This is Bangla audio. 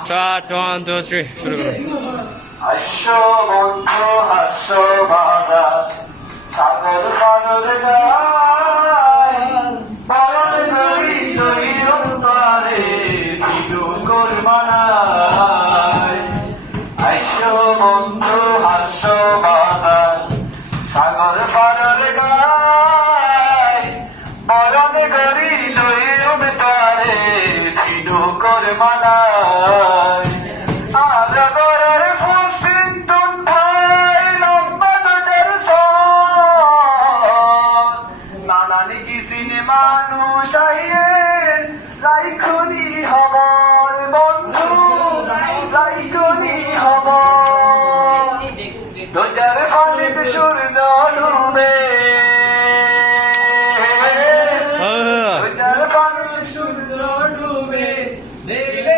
স্টার্ট 1 2 3 শুরু করুন। হাস্য বন্ধু হাস্য বাধা সাগর পাগল গায় পালন করি দৈব তারে জিদু করমানায়। হাস্য বন্ধু হাস্য বাধা সাগর পাগল গায় পালন করি দৈব তারে জিদু করমানায়। আজগরের ফুসিন তুন্ধাই লম্বাদের নানানি কিসিনে মানুষ আইয়ে রাইখুনি হবর বন্ধু রাইখুনি হবর দোজার ফালিতে সূর্য ডুবে দোজার ফালিতে সূর্য ডুবে দেখলে